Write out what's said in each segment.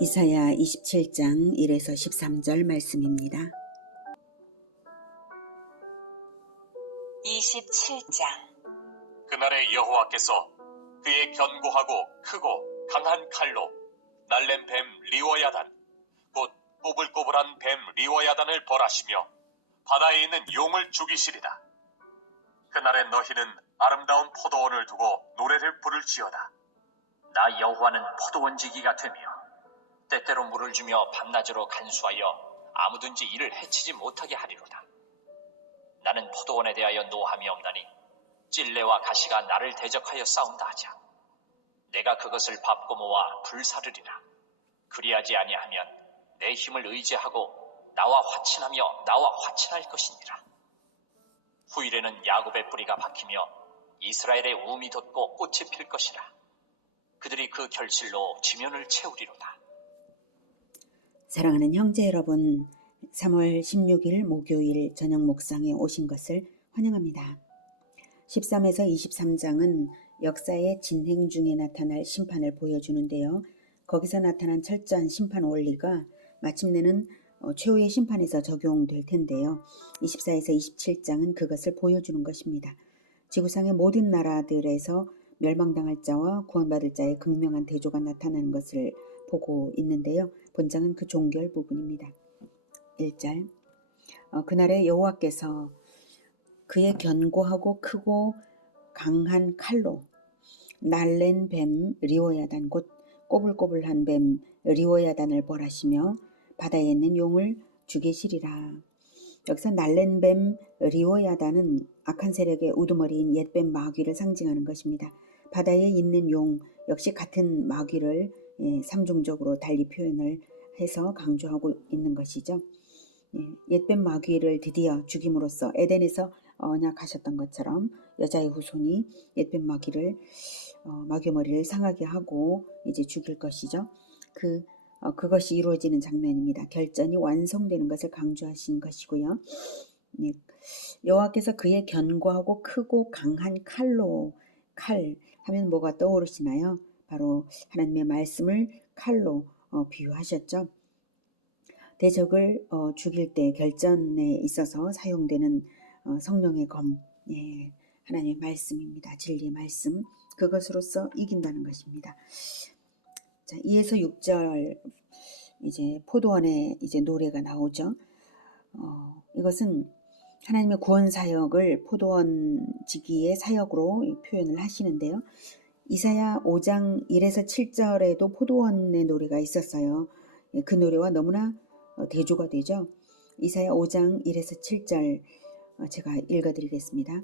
이사야 27장 1에서 13절 말씀입니다. 27장. 그날에 여호와께서 그의 견고하고 크고 강한 칼로 날랜 뱀 리워야단 곧 꼬불꼬불한 뱀 리워야단을 벌하시며 바다에 있는 용을 죽이시리다. 그날에 너희는 아름다운 포도원을 두고 노래를 부를지어다. 나 여호와는 포도원지기가 되며 때때로 물을 주며 밤낮으로 간수하여 아무든지 이를 해치지 못하게 하리로다. 나는 포도원에 대하여 노함이 없나니 찔레와 가시가 나를 대적하여 싸운다 하자. 내가 그것을 밟고 모아 불사르리라. 그리하지 아니하면 내 힘을 의지하고 나와 화친하며 나와 화친할 것이니라. 후일에는 야곱의 뿌리가 박히며 이스라엘의 우음이 돋고 꽃이 필 것이라. 그들이 그 결실로 지면을 채우리로다. 사랑하는 형제 여러분, 3월 16일 목요일 저녁 묵상에 오신 것을 환영합니다. 13에서 23장은 역사의 진행 중에 나타날 심판을 보여주는데요. 거기서 나타난 철저한 심판 원리가 마침내는 최후의 심판에서 적용될 텐데요. 24에서 27장은 그것을 보여주는 것입니다. 지구상의 모든 나라들에서 멸망당할 자와 구원받을 자의 극명한 대조가 나타나는 것을 보고 있는데요. 본장은 그 종결 부분입니다. 1절. 그날에 여호와께서 그의 견고하고 크고 강한 칼로 날랜 뱀 리워야단 곧 꼬불꼬불한 뱀 리워야단을 벌하시며 바다에 있는 용을 죽이시리라. 여기서 날랜 뱀 리워야단은 악한 세력의 우두머리인 옛뱀 마귀를 상징하는 것입니다. 바다에 있는 용 역시 같은 마귀를 삼중적으로 달리 표현을 해서 강조하고 있는 것이죠. 옛뱀 마귀를 드디어 죽임으로써 에덴에서 언약하셨던 것처럼 여자의 후손이 옛뱀 마귀를 마귀 머리를 상하게 하고 이제 죽일 것이죠. 그것이 이루어지는 장면입니다. 결전이 완성되는 것을 강조하신 것이고요. 여호와께서 그의 견고하고 크고 강한 칼로, 칼 하면 뭐가 떠오르시나요? 바로 하나님의 말씀을 칼로 비유하셨죠. 대적을 죽일 때 결전에 있어서 사용되는 성령의 검, 하나님의 말씀입니다. 진리의 말씀, 그것으로서 이긴다는 것입니다. 자, 2에서 6절 이제 포도원에 이제 노래가 나오죠. 이것은 하나님의 구원 사역을 포도원 지기의 사역으로 표현을 하시는데요. 이사야 5장 1에서 7절에도 포도원의 노래가 있었어요. 그 노래와 너무나 대조가 되죠. 이사야 5장 1에서 7절 제가 읽어드리겠습니다.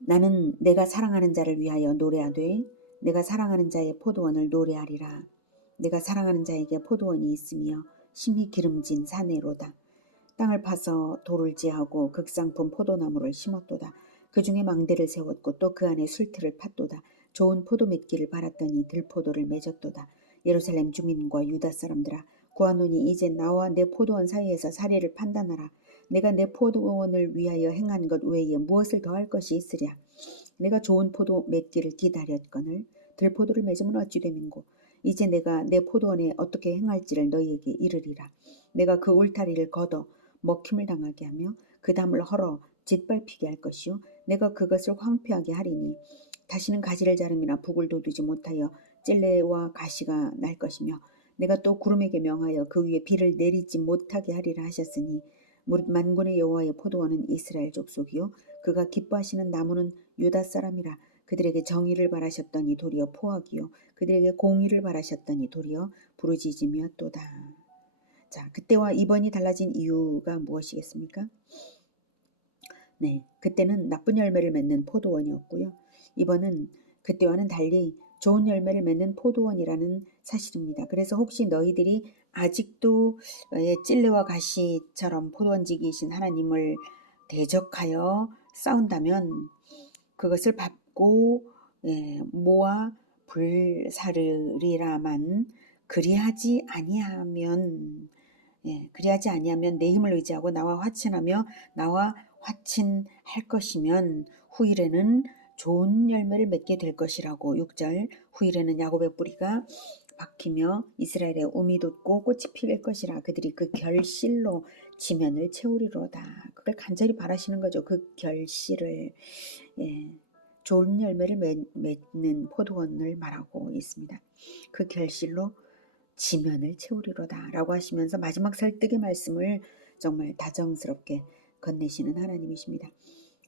나는 내가 사랑하는 자를 위하여 노래하되 내가 사랑하는 자의 포도원을 노래하리라. 내가 사랑하는 자에게 포도원이 있으며 심히 기름진 사내로다. 땅을 파서 돌을 지하고 극상품 포도나무를 심었도다. 그 중에 망대를 세웠고 또 그 안에 술틀을 팠도다. 좋은 포도 맺기를 바랐더니 들포도를 맺었도다. 예루살렘 주민과 유다 사람들아, 구하노니 이제 나와 내 포도원 사이에서 사례를 판단하라. 내가 내 포도원을 위하여 행한 것 외에 무엇을 더할 것이 있으랴. 내가 좋은 포도 맺기를 기다렸거늘 들포도를 맺으면 어찌 되민고. 이제 내가 내 포도원에 어떻게 행할지를 너희에게 이르리라. 내가 그 울타리를 걷어 먹힘을 당하게 하며 그 담을 헐어 짓밟히게 할 것이요 내가 그것을 황폐하게 하리니 다시는 가지를 자름이나 북을 돋우지 못하여 찔레와 가시가 날 것이며 내가 또 구름에게 명하여 그 위에 비를 내리지 못하게 하리라 하셨으니 무릇 만군의 여호와의 포도원은 이스라엘 족속이요 그가 기뻐하시는 나무는 유다 사람이라. 그들에게 정의를 바라셨더니 도리어 포악이요 그들에게 공의를 바라셨더니 도리어 부르짖음이었도다. 자, 그때와 이번이 달라진 이유가 무엇이겠습니까? 그때는 나쁜 열매를 맺는 포도원이었고요. 이번은 그때와는 달리 좋은 열매를 맺는 포도원이라는 사실입니다. 그래서 혹시 너희들이 아직도 찔레와 가시처럼 포도원지기이신 하나님을 대적하여 싸운다면 그것을 밟고 모아 불사르리라만 그리하지 아니하면 내 힘을 의지하고 나와 화친하며 나와 화친할 것이면 후일에는 좋은 열매를 맺게 될 것이라고. 6절 후일에는 야곱의 뿌리가 박히며 이스라엘의 우미 돋고 꽃이 필 것이라. 그들이 그 결실로 지면을 채우리로다. 그걸 간절히 바라시는 거죠. 그 결실을. 예, 좋은 열매를 맺는 포도원을 말하고 있습니다. 그 결실로 지면을 채우리로다 라고 하시면서 마지막 설득의 말씀을 정말 다정스럽게 건네시는 하나님이십니다.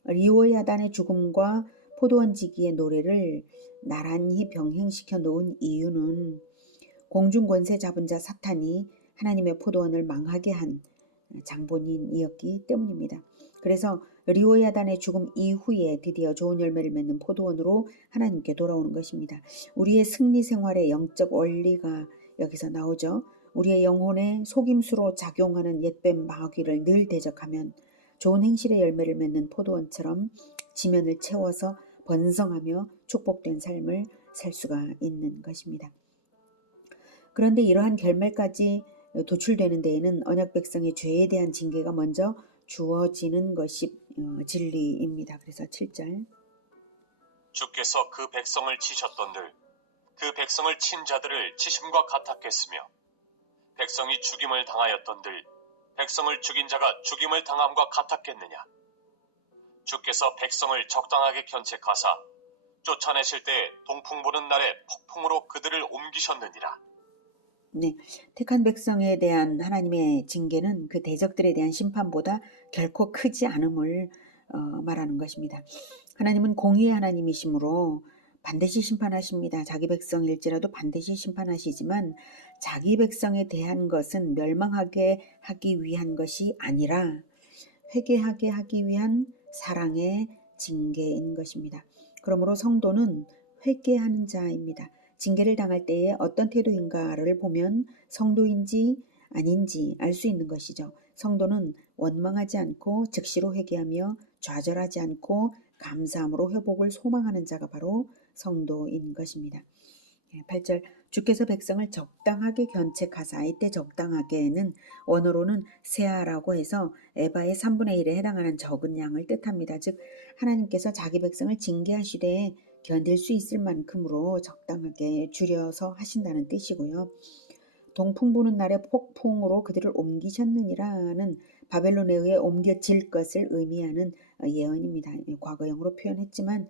리오야단의 죽음과 포도원 지기의 노래를 나란히 병행시켜 놓은 이유는 공중 권세 잡은 자 사탄이 하나님의 포도원을 망하게 한 장본인이었기 때문입니다. 그래서 리오야단의 죽음 이후에 드디어 좋은 열매를 맺는 포도원으로 하나님께 돌아오는 것입니다. 우리의 승리 생활의 영적 원리가 여기서 나오죠. 우리의 영혼에 속임수로 작용하는 옛뱀 마귀를 늘 대적하면 좋은 행실의 열매를 맺는 포도원처럼 지면을 채워서 번성하며 축복된 삶을 살 수가 있는 것입니다. 그런데 이러한 결말까지 도출되는 데에는 언약 백성의 죄에 대한 징계가 먼저 주어지는 것이 진리입니다. 그래서 7절 주께서 그 백성을 치셨던들 그 백성을 친 자들을 치심과 같았겠으며 백성이 죽임을 당하였던들 백성을 죽인 자가 죽임을 당함과 같았겠느냐. 주께서 백성을 적당하게 견책하사 쫓아내실 때 동풍 부는 날에 폭풍으로 그들을 옮기셨느니라. 네, 택한 백성에 대한 하나님의 징계는 그 대적들에 대한 심판보다 결코 크지 않음을 말하는 것입니다. 하나님은 공의의 하나님이시므로 반드시 심판하십니다. 자기 백성일지라도 반드시 심판하시지만 자기 백성에 대한 것은 멸망하게 하기 위한 것이 아니라 회개하게 하기 위한 사랑의 징계인 것입니다. 그러므로 성도는 회개하는 자입니다. 징계를 당할 때에 어떤 태도인가를 보면 성도인지 아닌지 알 수 있는 것이죠. 성도는 원망하지 않고 즉시로 회개하며 좌절하지 않고 감사함으로 회복을 소망하는 자가 바로 성도인 것입니다. 8절 주께서 백성을 적당하게 견책하사. 이때 적당하게는 원어로는 세아라고 해서 에바의 3분의 1에 해당하는 적은 양을 뜻합니다. 즉 하나님께서 자기 백성을 징계하시되 견딜 수 있을 만큼으로 적당하게 줄여서 하신다는 뜻이고요. 동풍 부는 날에 폭풍으로 그들을 옮기셨느니라는 바벨론에 의해 옮겨질 것을 의미하는 예언입니다. 과거형으로 표현했지만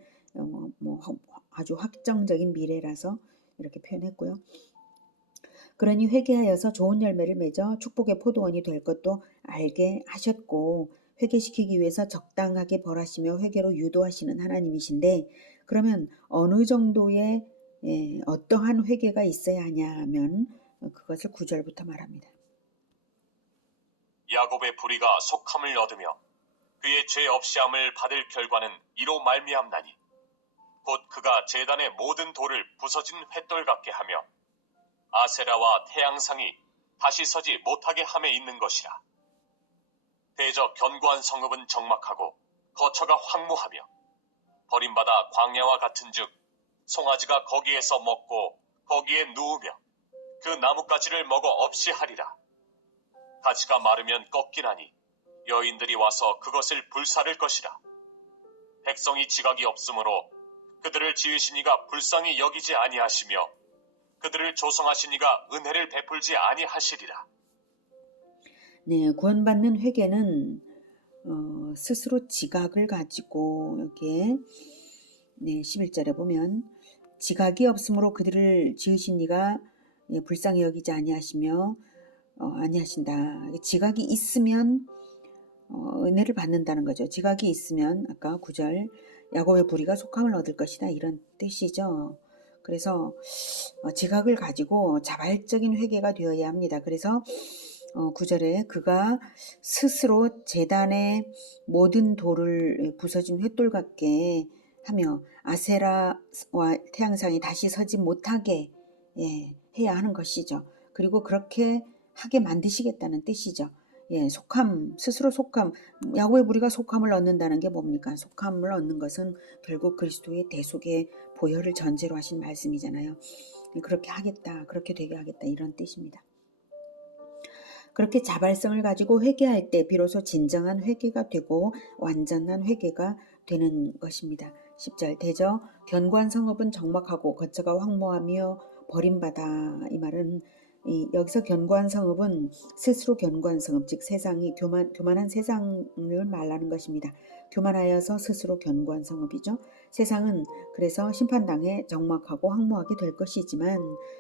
아주 확정적인 미래라서 이렇게 표현했고요. 그러니 회개하여서 좋은 열매를 맺어 축복의 포도원이 될 것도 알게 하셨고 회개시키기 위해서 적당하게 벌하시며 회개로 유도하시는 하나님이신데 그러면 어느 정도의 어떠한 회개가 있어야 하냐면 그것을 9절부터 말합니다. 야곱의 불의가 속함을 얻으며 그의 죄 없이함을 받을 결과는 이로 말미암나니 곧 그가 제단의 모든 돌을 부서진 횃돌 같게 하며 아세라와 태양상이 다시 서지 못하게 함에 있는 것이라. 대저 견고한 성읍은 적막하고 거처가 황무하며 버림받아 광야와 같은즉 송아지가 거기에서 먹고 거기에 누우며 그 나뭇가지를 먹어 없이 하리라. 가지가 마르면 꺾이나니 여인들이 와서 그것을 불사를 것이라. 백성이 지각이 없으므로 그들을 지으신 이가 불쌍히 여기지 아니하시며 그들을 조성하신 이가 은혜를 베풀지 아니하시리라. 네, 구원받는 회개는 스스로 지각을 가지고 여기에 11절에 보면 지각이 없으므로 그들을 지으신 이가 불쌍히 여기지 아니하시며 아니하신다. 지각이 있으면 은혜를 받는다는 거죠. 지각이 있으면 아까 9절 야곱의 불의가 속함을 얻을 것이다 이런 뜻이죠. 그래서 지각을 가지고 자발적인 회개가 되어야 합니다. 그래서 9절에 그가 스스로 제단의 모든 돌을 부서진 횃돌 같게 하며 아세라와 태양상이 다시 서지 못하게 해야 하는 것이죠. 그리고 그렇게 하게 만드시겠다는 뜻이죠. 속함, 스스로 속함, 야곱의 무리가 속함을 얻는다는 게 뭡니까? 속함을 얻는 것은 결국 그리스도의 대속의 보혈을 전제로 하신 말씀이잖아요. 그렇게 하겠다, 그렇게 되게 하겠다 이런 뜻입니다. 그렇게 자발성을 가지고 회개할 때 비로소 진정한 회개가 되고 완전한 회개가 되는 것입니다. 10절 대저 견고한 성읍은 적막하고 거처가 황무하며 버림받아. 이 말은 여기서 견고한 성읍은 스스로 견고한 성읍, 즉 세상이 교만한 세상을 말하는 것입니다. 교만하여서 스스로 견고한 성읍이죠. 세상은 그래서 심판당해 적막하고 황무하게 될 것이지만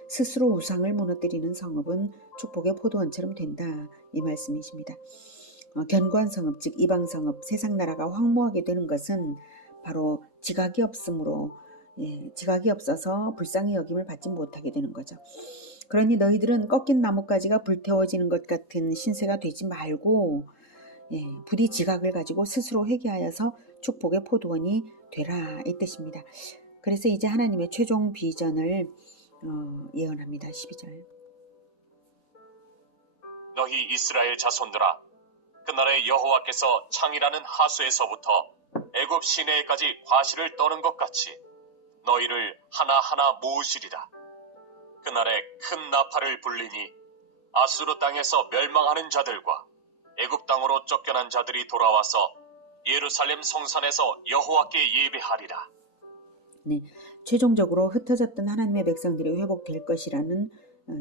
스스로 우상을 무너뜨리는 성읍은 축복의 포도원처럼 된다. 이 말씀이십니다. 견고한 성읍, 즉 이방 성읍, 세상 나라가 황무하게 되는 것은 바로 지각이 없으므로, 지각이 없어서 불쌍히 여김을 받지 못하게 되는 거죠. 그러니 너희들은 꺾인 나뭇가지가 불태워지는 것 같은 신세가 되지 말고 부디 지각을 가지고 스스로 회개하여서 축복의 포도원이 되라, 이 뜻입니다. 그래서 이제 하나님의 최종 비전을 예언합니다. 12절. 너희 이스라엘 자손들아, 그날에 여호와께서 창이라는 하수에서부터 애굽 시내에까지 과실을 떠는 것 같이 너희를 하나하나 모으시리라. 그날에 큰 나팔을 불리니 아수르 땅에서 멸망하는 자들과 애굽 땅으로 쫓겨난 자들이 돌아와서 예루살렘 성산에서 여호와께 예배하리라. 네, 최종적으로 흩어졌던 하나님의 백성들이 회복될 것이라는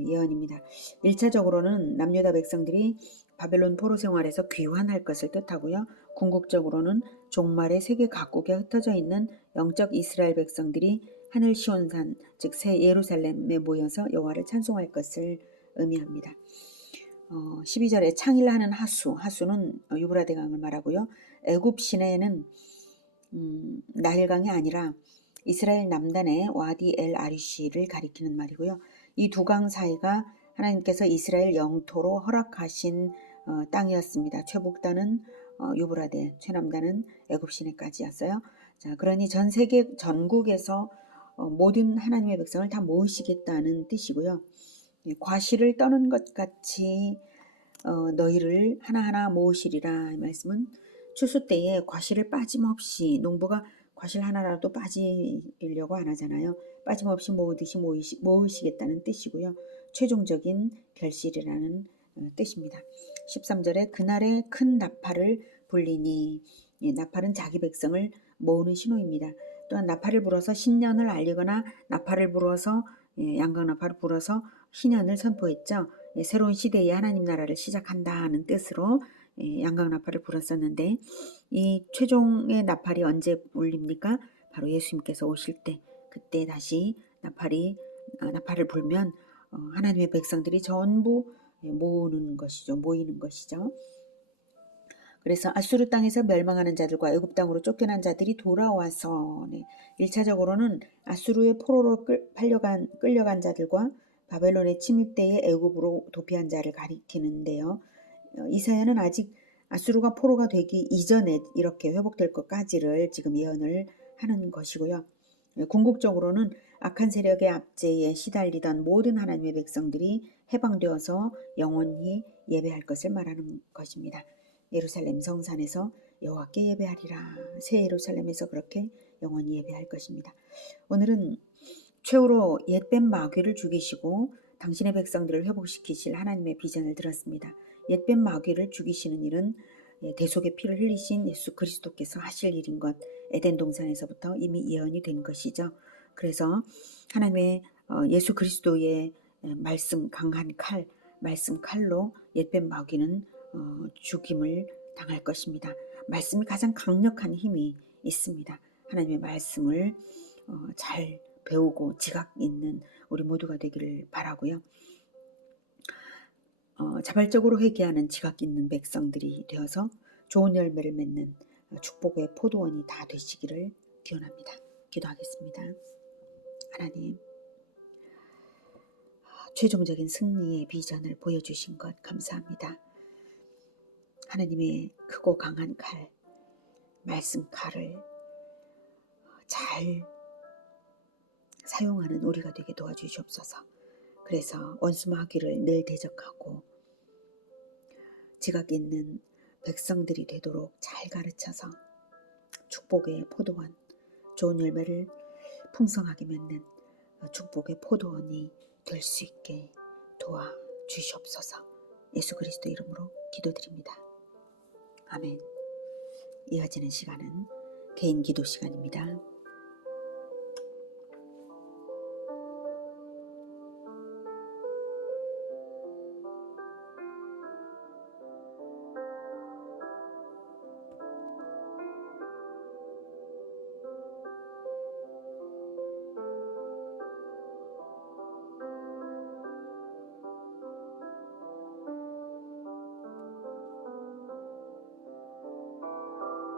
예언입니다. 1차적으로는 남유다 백성들이 바벨론 포로 생활에서 귀환할 것을 뜻하고요. 궁극적으로는 종말의 세계 각국에 흩어져 있는 영적 이스라엘 백성들이 하늘 시온산, 즉 새 예루살렘에 모여서 여호와를 찬송할 것을 의미합니다. 12절에 창이라 하는 하수는 유브라데 강을 말하고요. 애굽 시내에는 나일강이 아니라 이스라엘 남단의 와디 엘 아리시를 가리키는 말이고요. 이 두 강 사이가 하나님께서 이스라엘 영토로 허락하신 땅이었습니다. 최북단은 유브라데, 최남단은 애굽 시내까지였어요. 자, 그러니 전 세계 전국에서 모든 하나님의 백성을 다 모으시겠다는 뜻이고요. 과실을 떠는 것 같이 너희를 하나하나 모으시리라. 이 말씀은 추수 때에 과실을 빠짐없이, 농부가 과실 하나라도 빠지려고 안 하잖아요. 빠짐없이 모으듯이 모으시겠다는 뜻이고요. 최종적인 결실이라는 뜻입니다. 13절에 그날에 큰 나팔을 불리니, 나팔은 자기 백성을 모으는 신호입니다. 또한 나팔을 불어서 신년을 알리거나 나팔을 불어서 양강나팔을 불어서 희년을 선포했죠. 새로운 시대의 하나님 나라를 시작한다는 뜻으로 양강나팔을 불었었는데, 이 최종의 나팔이 언제 울립니까? 바로 예수님께서 오실 때, 그때 다시 나팔을 불면 하나님의 백성들이 전부 모이는 것이죠. 그래서 아수르 땅에서 멸망하는 자들과 애굽 땅으로 쫓겨난 자들이 돌아와서 1차적으로는 아수르의 포로로 끌려간 자들과 바벨론의 침입 때에 애굽으로 도피한 자를 가리키는데요. 이사야는 아직 아수르가 포로가 되기 이전에 이렇게 회복될 것까지를 지금 예언을 하는 것이고요. 궁극적으로는 악한 세력의 압제에 시달리던 모든 하나님의 백성들이 해방되어서 영원히 예배할 것을 말하는 것입니다. 예루살렘 성산에서 여호와께 예배하리라. 새 예루살렘에서 그렇게 영원히 예배할 것입니다. 오늘은 최후로 옛뱀 마귀를 죽이시고 당신의 백성들을 회복시키실 하나님의 비전을 들었습니다. 옛뱀 마귀를 죽이시는 일은 대속의 피를 흘리신 예수 그리스도께서 하실 일인 것, 에덴 동산에서부터 이미 예언이 된 것이죠. 그래서 하나님의 예수 그리스도의 말씀, 강한 말씀 칼로 옛뱀 마귀는 죽임을 당할 것입니다. 말씀이 가장 강력한 힘이 있습니다. 하나님의 말씀을 잘 배우고 지각 있는 우리 모두가 되기를 바라고요. 자발적으로 회개하는 지각 있는 백성들이 되어서 좋은 열매를 맺는 축복의 포도원이 다 되시기를 기원합니다. 기도하겠습니다. 하나님, 최종적인 승리의 비전을 보여주신 것 감사합니다. 하나님의 크고 강한 말씀 칼을 잘 사용하는 우리가 되게 도와주시옵소서. 그래서 원수 마귀를 늘 대적하고 지각 있는 백성들이 되도록 잘 가르쳐서 축복의 포도원, 좋은 열매를 풍성하게 맺는 축복의 포도원이 될 수 있게 도와주시옵소서. 예수 그리스도 이름으로 기도드립니다. 아멘. 이어지는 시간은 개인 기도 시간입니다.